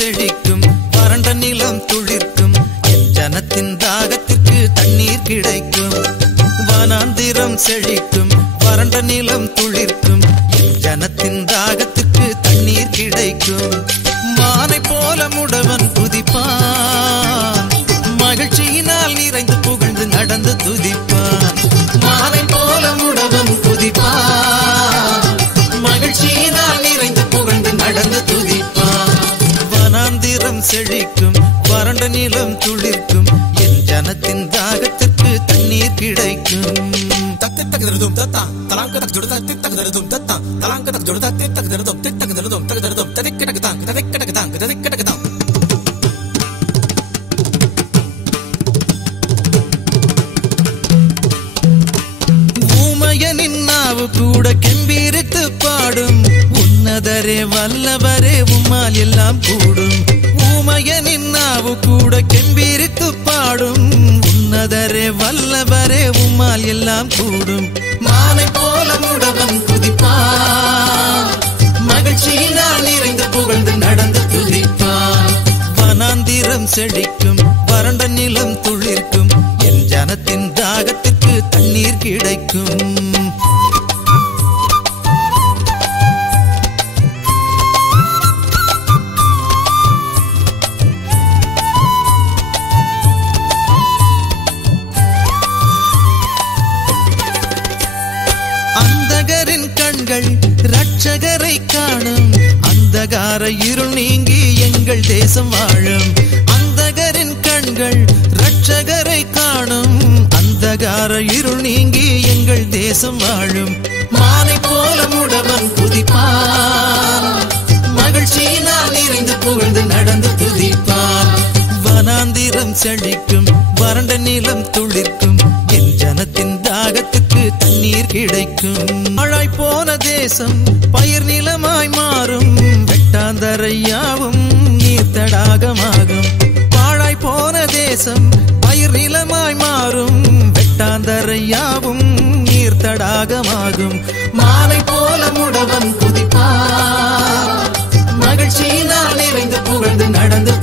செழிக்கும் வறண்ட நிலம் துளிர்க்கும் என் ஜனத்தின் தாகத்திற்கு தண்ணீர் கிடைக்கும் வனாந்திரம் செழிக்கும் வறண்ட நிலம் துளிர்க்கும் என் ஜனத்தின் தாகத்திற்கு தண்ணீர் கிடைக்கும் மானை போல முடவன் குதிப்பான் மகிழ்ச்சியினால் நிறைந்து புகழ்ந்து நடந்து துதிப்பான் மானை போல முடவன் குதிப்பான் மகிழ்ச்சியினால் நிறைந்து புகழ்ந்து நடந்து துதிப்பான் வனாந்திரம் செழிக்கும் வறண்ட நிலம் துளிர்க்கும் என் ஜனத்தின் தாகத்திற்கு தண்ணீர் கிடைக்கும் ஊமையனின் நாவு கூட கெம்பீரித்து பாடும் உன்னதரே வல்லவரே உம்மால் எல்லாம் கூடும் ஊமையனின் நாவு கூட கெம்பீரித்து பாடும் உன்னதரே வல்லவரே உம்மால் எல்லாம் கூடும் மானை போல முடவன் குதிப்பான் மகிழ்ச்சியினால் நிறைந்து புகழ்ந்து நடந்து துதிப்பான் வனாந்திரம் செழிக்கும் வறண்ட நிலம் துளிர்க்கும் என் ஜனத்தின் தாகத்திற்கு தண்ணீர் கிடைக்கும் அந்தகரின் கண்கள் இரட்சகரை காணும் அந்தகார இருள் நீங்கி எங்கள் தேசம் வாழும் அந்தகரின் கண்கள் இரட்சகரை காணும் அந்தகார இருள் நீங்கி எங்கள் தேசம் வாழும் மானை போல முடவன் குதிப்பான் மகிழ்ச்சியினால் நிறைந்து புகழ்ந்து நடந்து துதிப்பான் வனாந்திரம் செழிக்கும் வறண்ட நிலம் துளிர்க்கும் என் ஜனத்தின் தாகத்துக்கு தண்ணீர் கிடைக்கும் மழை போன தேசம் பயிர் நிலமாய் மாறும் வெட்டாந்தரையாவும் நீர் தடாகமாகும் பாழாய் போன தேசம் பயிர் நிலமாய் மாறும் வெட்டாந்தரையாவும் நீர் தடாகமாகும் மானை போல முடவன் குதிப்பான் மகிழ்ச்சியினால் நிறைந்து புகழ்ந்து நடந்து